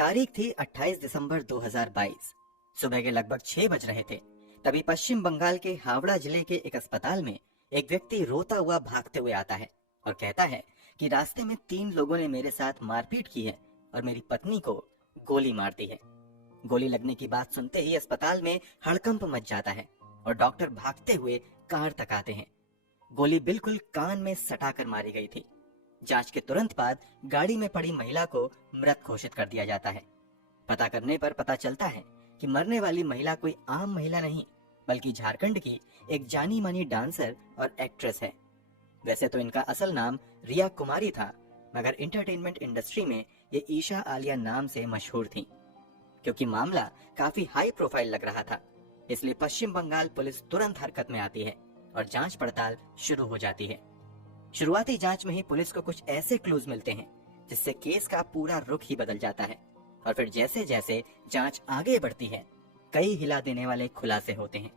तारीख थी 28 दिसंबर 2022। सुबह के लगभग 6 बज रहे थे। तभी पश्चिम बंगाल के हावड़ा जिले के एक अस्पताल में एक व्यक्ति रोता हुआ भागते हुए आता है और कहता है कि रास्ते में 3 लोगों ने मेरे साथ मारपीट की है और मेरी पत्नी को गोली मार दी है। गोली लगने की बात सुनते ही अस्पताल में हड़कंप मच जाता है और डॉक्टर भागते हुए कार तक आते हैं। गोली बिल्कुल कान में सटाकर मारी गई थी। जांच के तुरंत बाद गाड़ी में पड़ी महिला को मृत घोषित कर दिया जाता है। पता करने पर पता चलता है कि मरने वाली महिला कोई आम महिला नहीं बल्कि झारखंड की एक जानी मानी डांसर और एक्ट्रेस है। वैसे तो इनका असल नाम रिया कुमारी था, मगर एंटरटेनमेंट इंडस्ट्री में ये ईशा आलिया नाम से मशहूर थी। क्योंकि मामला काफी हाई प्रोफाइल लग रहा था, इसलिए पश्चिम बंगाल पुलिस तुरंत हरकत में आती है और जांच पड़ताल शुरू हो जाती है। शुरुआती जांच में ही पुलिस को कुछ ऐसे क्लूज मिलते हैं जिससे केस का पूरा रुख ही बदल जाता है। और फिर जैसे जैसे जांच आगे बढ़ती है, कई हिला देने वाले खुलासे होते हैं।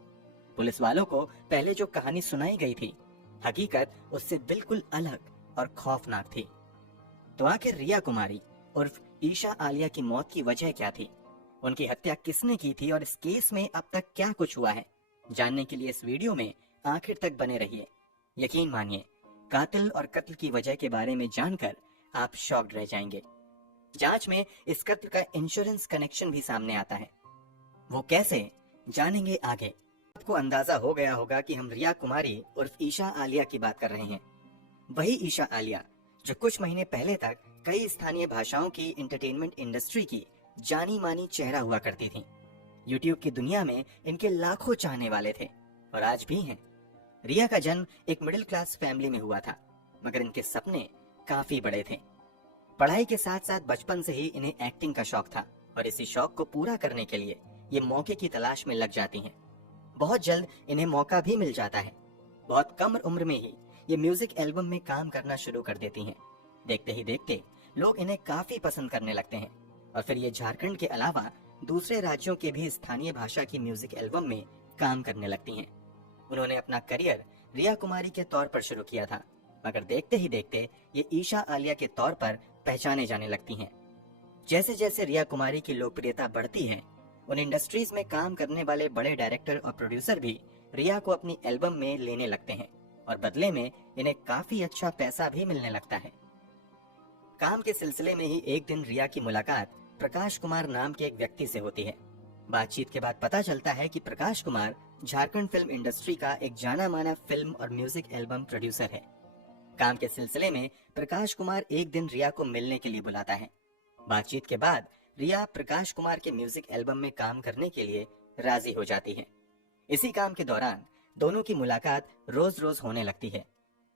पुलिस वालों को पहले जो कहानी सुनाई गई थी, हकीकत उससे बिल्कुल अलग और खौफनाक थी। तो आखिर रिया कुमारी उर्फ ईशा आलिया की मौत की वजह क्या थी? उनकी हत्या किसने की थी और इस केस में अब तक क्या कुछ हुआ है? जानने के लिए इस वीडियो में आखिर तक बने रहिए। यकीन मानिए, कातिल और कत्ल की वजह के बारे में जानकर आप शॉक्ड रह जाएंगे। जांच में इस कत्ल का इंश्योरेंस कनेक्शन भी सामने आता है। वो कैसे, जानेंगे आगे। आपको अंदाजा हो गया होगा कि हम रिया कुमारी उर्फ ईशा आलिया की बात कर रहे हैं। वही ईशा आलिया जो कुछ महीने पहले तक कई स्थानीय भाषाओं की एंटरटेनमेंट इंडस्ट्री की जानी मानी चेहरा हुआ करती थी। यूट्यूब की दुनिया में इनके लाखों चाहने वाले थे और आज भी हैं। रिया का जन्म एक मिडिल क्लास फैमिली में हुआ था, मगर इनके सपने काफी बड़े थे। पढ़ाई के साथ साथ बचपन से ही इन्हें एक्टिंग का शौक था और इसी शौक को पूरा करने के लिए ये मौके की तलाश में लग जाती हैं। बहुत जल्द इन्हें मौका भी मिल जाता है। बहुत कम उम्र में ही ये म्यूजिक एल्बम में काम करना शुरू कर देती हैं। देखते ही देखते लोग इन्हें काफी पसंद करने लगते हैं और फिर ये झारखंड के अलावा दूसरे राज्यों के भी स्थानीय भाषा की म्यूजिक एल्बम में काम करने लगती हैं। उन्होंने अपना करियर रिया कुमारी के तौर पर शुरू किया था, मगर देखते ही देखते ये ईशा आलिया के तौर पर पहचाने जाने लगती हैं। जैसे जैसे रिया कुमारी की लोकप्रियता बढ़ती है, उन इंडस्ट्रीज में काम करने वाले बड़े डायरेक्टर और प्रोड्यूसर भी रिया को अपनी एल्बम में लेने लगते हैं और बदले में इन्हें काफी अच्छा पैसा भी मिलने लगता है। काम के सिलसिले में ही एक दिन रिया की मुलाकात प्रकाश कुमार नाम के एक व्यक्ति से होती है। बातचीत के बाद पता चलता है कि प्रकाश कुमार झारखंड फिल्म इंडस्ट्री का एक जाना माना फिल्म और म्यूजिक एल्बम प्रोड्यूसर है। काम के सिलसिले में प्रकाश कुमार एक दिन रिया को मिलने के लिए बुलाता है। बातचीत के बाद रिया प्रकाश कुमार के म्यूजिक एल्बम में काम करने के लिए राजी हो जाती है। इसी काम के दौरान दोनों की मुलाकात रोज रोज होने लगती है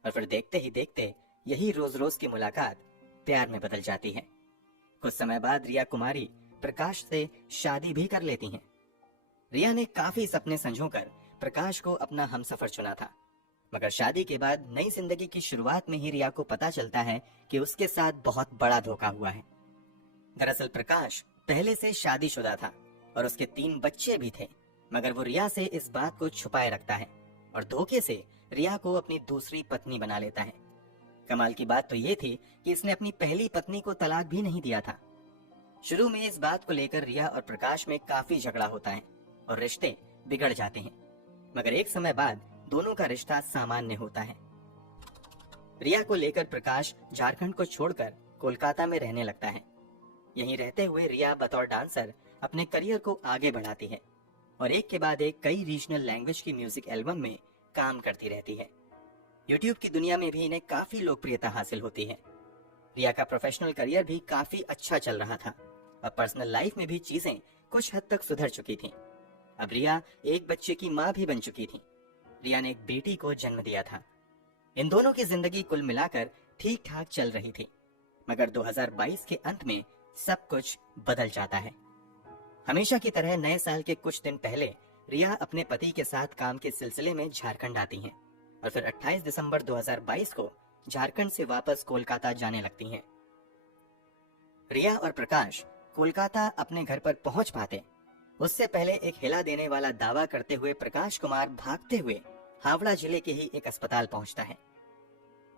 और फिर देखते ही देखते यही रोज रोज की मुलाकात प्यार में बदल जाती है। कुछ समय बाद रिया कुमारी प्रकाश से शादी भी कर लेती हैं। रिया ने काफी सपने संजोकर प्रकाश को अपना हमसफर चुना था, मगर शादी के बाद नई जिंदगी की शुरुआत में ही रिया को पता चलता है कि उसके साथ बहुत बड़ा धोखा हुआ है। दरअसल प्रकाश पहले से शादीशुदा था और उसके 3 बच्चे भी थे, मगर वो रिया से इस बात को छुपाए रखता है और धोखे से रिया को अपनी दूसरी पत्नी बना लेता है। कमाल की बात तो ये थी कि इसने अपनी पहली पत्नी को तलाक भी नहीं दिया था। शुरू में इस बात को लेकर रिया और प्रकाश में काफी झगड़ा होता है और रिश्ते बिगड़ जाते हैं, मगर एक समय बाद दोनों का रिश्ता सामान्य होता है। रिया को लेकर प्रकाश झारखंड को छोड़कर कोलकाता में रहने लगता है। यहीं रहते हुए रिया बतौर डांसर अपने करियर को आगे बढ़ाती है और एक के बाद एक कई रीजनल लैंग्वेज की म्यूजिक एल्बम में काम करती रहती है। यूट्यूब की दुनिया में भी इन्हें काफी लोकप्रियता हासिल होती है। रिया का प्रोफेशनल करियर भी काफी अच्छा चल रहा था और पर्सनल लाइफ में भी चीजें कुछ हद तक सुधर चुकी थी। अब रिया एक बच्चे की माँ भी बन चुकी थी। रिया ने एक बेटी को जन्म दिया था। इन दोनों की जिंदगी कुल मिलाकर ठीक ठाक चल रही थी, मगर 2022 के अंत में सब कुछ बदल जाता है। हमेशा की तरह नए साल के कुछ दिन पहले रिया अपने पति के साथ काम के सिलसिले में झारखंड आती हैं और फिर 28 दिसंबर 2022 को झारखंड से वापस कोलकाता जाने लगती हैं। रिया और प्रकाश कोलकाता अपने घर पर पहुंच पाते उससे पहले एक हिला देने वाला दावा करते हुए प्रकाश कुमार भागते हुए हावड़ा जिले के ही एक अस्पताल पहुंचता है।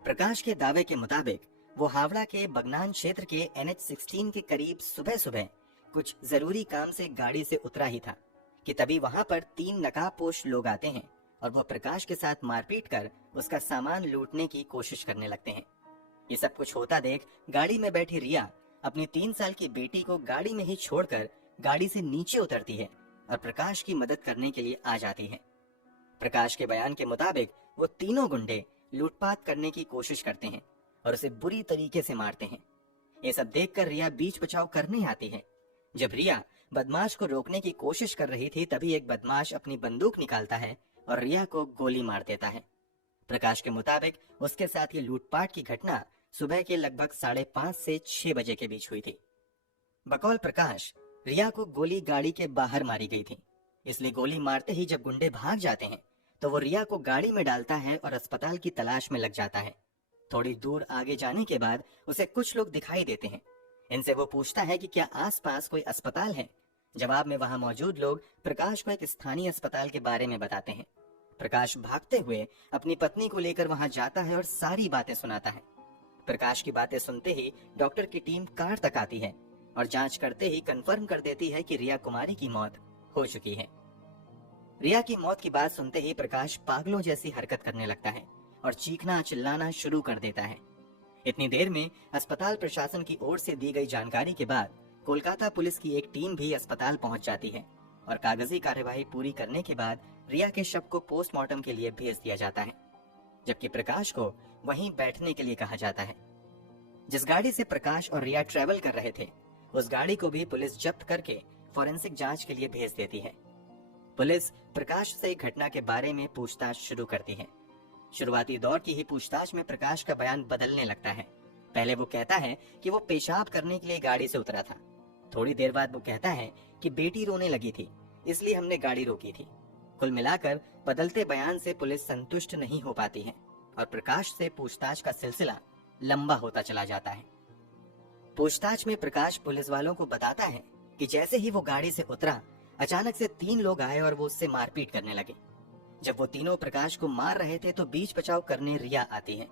प्रकाश के दावे के मुताबिक वो हावड़ा के बगनान क्षेत्र के NH-16 के करीब सुबह सुबह कुछ जरूरी काम से गाड़ी से उतरा ही था कि तभी वहां पर 3 नकाबपोश लोग आते हैं और वो प्रकाश के साथ मारपीट कर उसका सामान लूटने की कोशिश करने लगते हैं। ये सब कुछ होता देख गाड़ी में बैठी रिया अपनी 3 साल की बेटी को गाड़ी में ही छोड़कर गाड़ी से नीचे उतरती है और प्रकाश की मदद करने के लिए आ जाती है। प्रकाश के बयान के मुताबिक वो तीनों गुंडे लूटपाट करने की कोशिश करते हैं और उसे बुरी तरीके से मारते हैं। ये सब देखकर रिया बीच बचाव करने आती है। जब रिया बदमाश को रोकने की कोशिश कर रही थी तभी एक बदमाश अपनी बंदूक निकालता है और रिया को गोली मार देता है। प्रकाश के मुताबिक उसके साथ ये लूटपाट की घटना सुबह के लगभग 5:30 से 6 बजे के बीच हुई थी। बकौल प्रकाश, रिया को गोली गाड़ी के बाहर मारी गई थी, इसलिए गोली मारते ही जब गुंडे भाग जाते हैं तो वो रिया को गाड़ी में डालता है और अस्पताल की तलाश में लग जाता है। थोड़ी दूर आगे जाने के बाद उसे कुछ लोग दिखाई देते हैं। इनसे वो पूछता है कि क्या आसपास कोई अस्पताल है। जवाब में वहां मौजूद लोग प्रकाश को एक स्थानीय अस्पताल के बारे में बताते हैं। प्रकाश भागते हुए अपनी पत्नी को लेकर वहां जाता है और सारी बातें सुनाता है। प्रकाश की बातें सुनते ही डॉक्टर की टीम कार तक आती है और जांच करते ही कंफर्म कर देती है कि रिया कुमारी की मौत हो चुकी है। रिया की मौत की बात सुनते ही प्रकाश पागलों जैसी हरकत करने लगता है और चीखना चिल्लाना शुरू कर देता है। इतनी देर में अस्पताल प्रशासन की ओर से दी गई जानकारी के बाद कोलकाता पुलिस की एक टीम भी अस्पताल पहुंच जाती है और कागजी कार्यवाही पूरी करने के बाद रिया के शव को पोस्टमार्टम के लिए भेज दिया जाता है, जबकि प्रकाश को वहीं बैठने के लिए कहा जाता है। जिस गाड़ी से प्रकाश और रिया ट्रेवल कर रहे थे उस गाड़ी को भी पुलिस जब्त करके फॉरेंसिक जांच के लिए भेज देती है। पुलिस प्रकाश से घटना के बारे में पूछताछ शुरू करती है। शुरुआती दौर की ही पूछताछ में प्रकाश का बयान बदलने लगता है। पहले वो कहता है कि वो पेशाब करने के लिए गाड़ी से उतरा था। थोड़ी देर बाद वो कहता है कि बेटी रोने लगी थी इसलिए हमने गाड़ी रोकी थी। कुल मिलाकर बदलते बयान से पुलिस संतुष्ट नहीं हो पाती है और प्रकाश से पूछताछ का सिलसिला लंबा होता चला जाता है। पूछताछ में प्रकाश पुलिस वालों को बताता है कि जैसे ही वो गाड़ी से उतरा अचानक से 3 लोग आए और वो उससे मारपीट करने लगे। जब वो तीनों प्रकाश को मार रहे थे तो बीच बचाव करने रिया आती है।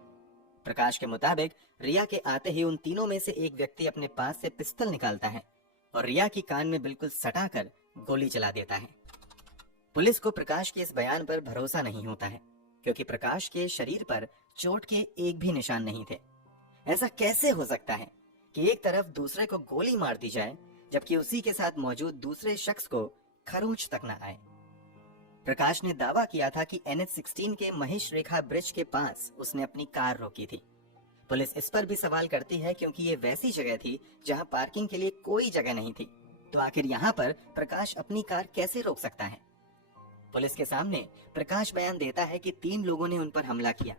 प्रकाश के मुताबिक रिया के आते ही उन तीनों में से एक व्यक्ति अपने पास से पिस्तौल निकालता है और रिया की कान में बिल्कुल सटाकर गोली चला देता है। पुलिस को प्रकाश के इस बयान पर भरोसा नहीं होता है क्योंकि प्रकाश के शरीर पर चोट के एक भी निशान नहीं थे। ऐसा कैसे हो सकता है कि एक तरफ दूसरे को गोली मार दी जाए जबकि उसी के साथ मौजूद दूसरे शख्स को खरोंच तक न आए। प्रकाश ने दावा किया था कि NH-16 के महेश रेखा ब्रिज के पास उसने अपनी कार रोकी थी। पुलिस इस पर भी सवाल करती है क्योंकि ये वैसी जगह थी जहां पार्किंग के लिए कोई जगह नहीं थी, तो आखिर यहाँ पर प्रकाश अपनी कार कैसे रोक सकता है। पुलिस के सामने प्रकाश बयान देता है कि 3 लोगों ने उन पर हमला किया।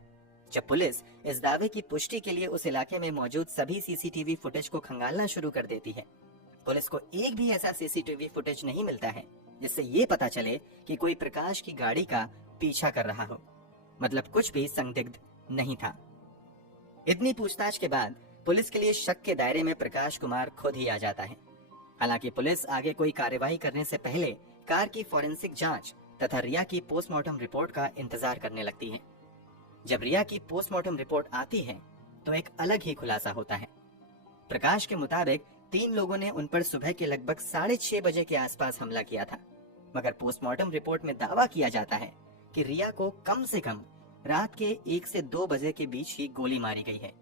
जब पुलिस इस दावे की पुष्टि के लिए उस इलाके में मौजूद सभी CCTV फुटेज को खंगालना शुरू कर देती है, पुलिस को एक भी ऐसा CCTV फुटेज नहीं मिलता है जिससे ये पता चले कि कोई प्रकाश की गाड़ी का पीछा कर रहा हो। मतलब कुछ भी संदिग्ध नहीं था। इतनी पूछताछ के बाद पुलिस के लिए शक के दायरे में प्रकाश कुमार खुद ही आ जाता है। हालांकि पुलिस आगे कोई कार्यवाही करने से पहले कार की फॉरेंसिक जांच तथा रिया की पोस्टमार्टम रिपोर्ट का इंतजार करने लगती है। जब रिया की पोस्टमार्टम रिपोर्ट आती है तो एक अलग ही खुलासा होता है। प्रकाश के मुताबिक 3 लोगों ने उन पर सुबह के लगभग 6:30 बजे के आसपास हमला किया था, मगर पोस्टमार्टम रिपोर्ट में दावा किया जाता है कि रिया को कम से कम रात के 1 से 2 बजे के बीच ही गोली मारी गई है।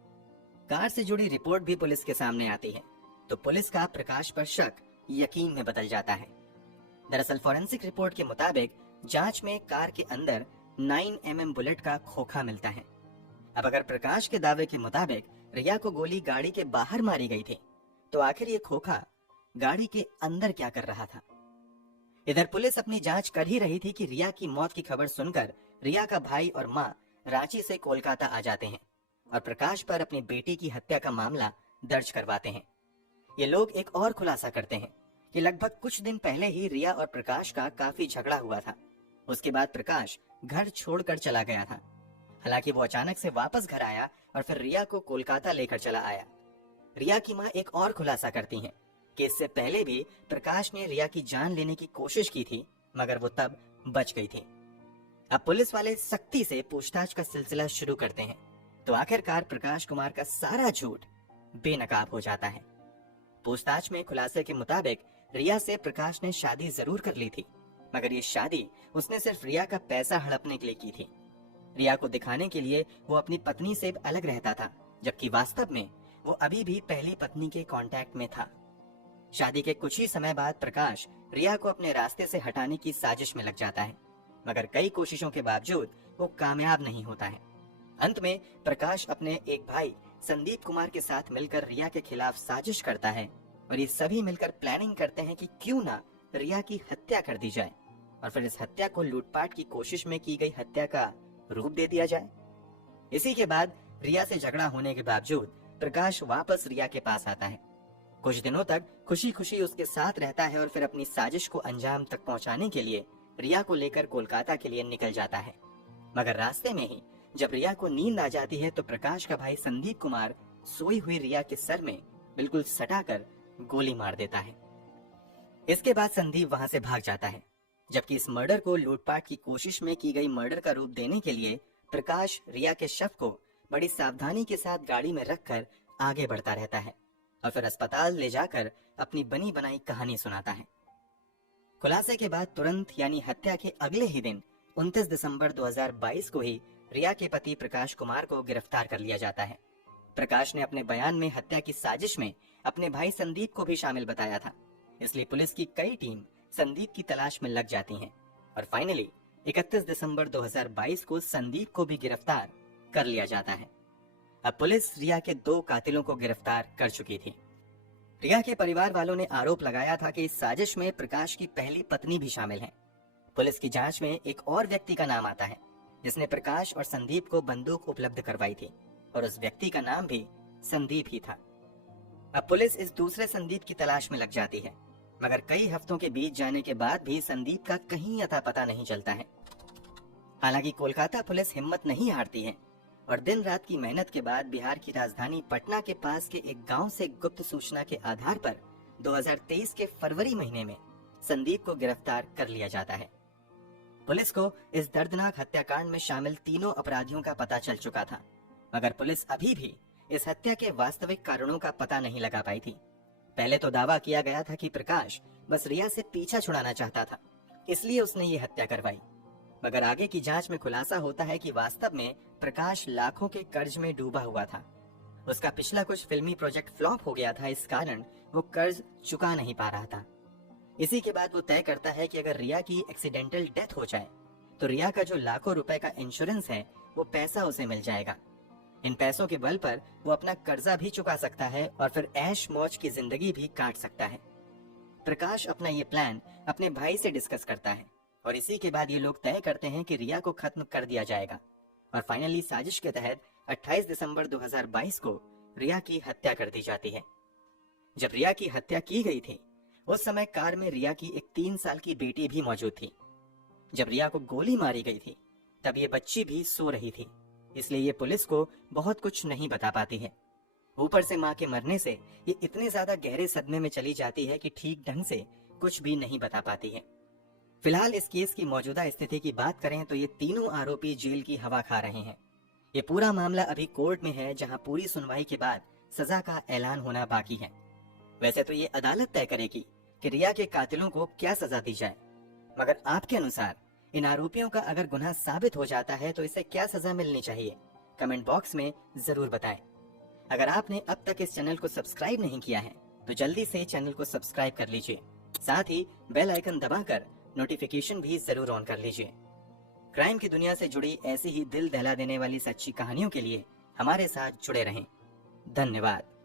कार से जुड़ी रिपोर्ट भी पुलिस के सामने आती है तो पुलिस का प्रकाश पर शक यकीन में बदल जाता है। दरअसल फॉरेंसिक रिपोर्ट के मुताबिक जांच में कार के अंदर 9mm बुलेट का खोखा मिलता है। अब अगर प्रकाश के दावे के मुताबिक रिया को गोली गाड़ी के बाहर मारी गई थी तो आखिर ये खोखा गाड़ी के अंदर क्या कर रहा था। इधर पुलिस अपनी जांच कर ही रही थी कि रिया की मौत की खबर सुनकर रिया का भाई और मां रांची से कोलकाता आ जाते हैं और प्रकाश पर अपनी बेटी की हत्या का मामला दर्ज करवाते हैं। ये लोग एक और खुलासा करते हैं कि लगभग कुछ दिन पहले ही रिया और प्रकाश का काफी झगड़ा हुआ था। उसके बाद प्रकाश घर छोड़कर चला गया था। हालांकि वो अचानक से वापस घर आया और फिर रिया को कोलकाता लेकर चला आया। रिया की मां एक और खुलासा करती हैं कि इससे पहले भी प्रकाश ने रिया की जान लेने की कोशिश की थी, मगर वो तब बच गई थी। अब पुलिस वाले सख्ती से पूछताछ का सिलसिला शुरू करते हैं तो आखिरकार प्रकाश कुमार का सारा झूठ बेनकाब हो जाता है। पूछताछ में खुलासे के मुताबिक रिया से प्रकाश ने शादी जरूर कर ली थी, मगर ये शादी उसने सिर्फ रिया का पैसा हड़पने के लिए की थी। रिया को दिखाने के लिए वो अपनी पत्नी से अलग रहता था, जबकि वास्तव में वो अभी भी पहली पत्नी के कांटेक्ट में था। शादी के कुछ ही समय बाद प्रकाश रिया को अपने रास्ते से हटाने की साजिश में लग जाता है, मगर कई कोशिशों के बावजूद वो कामयाब नहीं होता है। अंत में प्रकाश अपने एक भाई संदीप कुमार के साथ मिलकर रिया के खिलाफ साजिश करता है और ये सभी मिलकर प्लानिंग करते हैं कि क्यों ना रिया की हत्या कर दी जाए और फिर इस हत्या को लूटपाट की कोशिश में की गई हत्या का रूप दे दिया जाए। इसी के बाद रिया से झगड़ा होने के बावजूद प्रकाश वापस रिया के पास आता है। कुछ दिनों तक खुशी खुशी उसके साथ रहता है और फिर अपनी साजिश को अंजाम तक पहुंचाने के लिए रिया को लेकर कोलकाता के लिए निकल जाता है। मगर रास्ते में ही जब रिया को नींद आ जाती है तो प्रकाश का भाई संदीप कुमार सोई हुई रिया के सर में बिल्कुल सटाकर गोली मार देता है। इसके बाद संदीप वहां से भाग जाता है, जबकि इस मर्डर को लूटपाट की कोशिश में की गई मर्डर का रूप देने के लिए प्रकाश रिया के शव को बड़ी सावधानी के साथ गाड़ी में रखकर आगे बढ़ता रहता है और फिर अस्पताल ले जाकर अपनी बनी बनाई कहानी सुनाता है। खुलासे के बाद तुरंत यानी हत्या के अगले ही दिन 29 दिसंबर 2022 को ही रिया के पति प्रकाश कुमार को गिरफ्तार कर लिया जाता है। प्रकाश ने अपने बयान में हत्या की साजिश में अपने भाई संदीप को भी शामिल बताया था, इसलिए पुलिस की कई टीम संदीप की तलाश में लग जाती हैं और फाइनली 31 दिसंबर 2022 को संदीप को भी गिरफ्तार कर लिया जाता है। अब पुलिस रिया के 2 कातिलों को गिरफ्तार कर चुकी थी। रिया के परिवार वालों ने आरोप लगाया था कि इस साजिश में प्रकाश की पहली पत्नी भी शामिल है। पुलिस की जांच में एक और व्यक्ति का नाम आता है जिसने प्रकाश और संदीप को बंदूक उपलब्ध करवाई थी और उस व्यक्ति का नाम भी संदीप ही था। अब पुलिस इस दूसरे संदीप की तलाश में लग जाती है, मगर कई हफ्तों के बीत जाने के बाद भी संदीप का कहीं अता पता नहीं चलता है। हालांकि कोलकाता पुलिस हिम्मत नहीं हारती है और दिन रात की मेहनत के बाद बिहार की राजधानी पटना के पास के एक गांव से गुप्त सूचना के आधार पर 2023 के फरवरी महीने में संदीप को गिरफ्तार कर लिया जाता है। पुलिस को इस दर्दनाक हत्याकांड में शामिल तीनों अपराधियों का पता चल चुका था, मगर पुलिस अभी भी इस हत्या के वास्तविक कारणों का पता नहीं लगा पाई थी। पहले तो दावा किया गया था कि प्रकाश बस रिया से पीछा छुड़ाना चाहता था, इसलिए उसने ये हत्या करवाई, मगर आगे की जांच में खुलासा होता है कि वास्तव में प्रकाश लाखों के कर्ज में डूबा हुआ था। उसका पिछला कुछ फिल्मी प्रोजेक्ट फ्लॉप हो गया था, इस कारण वो कर्ज चुका नहीं पा रहा था। इसी के बाद वो तय करता है कि अगर रिया की एक्सीडेंटल डेथ हो जाए तो रिया का जो लाखों रुपए का इंश्योरेंस है वो पैसा उसे मिल जाएगा। इन पैसों के बल पर वो अपना कर्जा भी चुका सकता है और फिर ऐश मौज की जिंदगी भी काट सकता है। प्रकाश अपना ये प्लान अपने भाई से डिस्कस करता है और इसी के बाद ये लोग तय करते हैं कि रिया को खत्म कर दिया जाएगा और फाइनली साजिश के तहत 28 दिसंबर 2022 को रिया की हत्या कर दी जाती है। जब रिया की हत्या की गई थी उस समय कार में रिया की एक 3 साल की बेटी भी मौजूद थी। जब रिया को गोली मारी गई थी तब ये बच्ची भी सो रही थी, इसलिए ये पुलिस को बहुत कुछ नहीं बता पाती है। ऊपर से माँ के मरने से ये इतने ज्यादा गहरे सदमे में चली जाती है कि ठीक ढंग से कुछ भी नहीं बता पाती है। फिलहाल इस केस की मौजूदा स्थिति की बात करें तो ये तीनों आरोपी जेल की हवा खा रहे हैं। ये पूरा मामला अभी कोर्ट में है, जहां पूरी सुनवाई के बाद सजा का ऐलान होना बाकी है। वैसे तो ये अदालत तय करेगी कि रिया के कातिलों को क्या सजा दी जाए, मगर आपके अनुसार इन आरोपियों का अगर गुनाह साबित हो जाता है तो इसे क्या सजा मिलनी चाहिए, कमेंट बॉक्स में जरूर बताएं। अगर आपने अब तक इस चैनल को सब्सक्राइब नहीं किया है तो जल्दी से चैनल को सब्सक्राइब कर लीजिए, साथ ही बेल आइकन दबाकर नोटिफिकेशन भी जरूर ऑन कर लीजिए। क्राइम की दुनिया से जुड़ी ऐसी ही दिल दहला देने वाली सच्ची कहानियों के लिए हमारे साथ जुड़े रहें। धन्यवाद।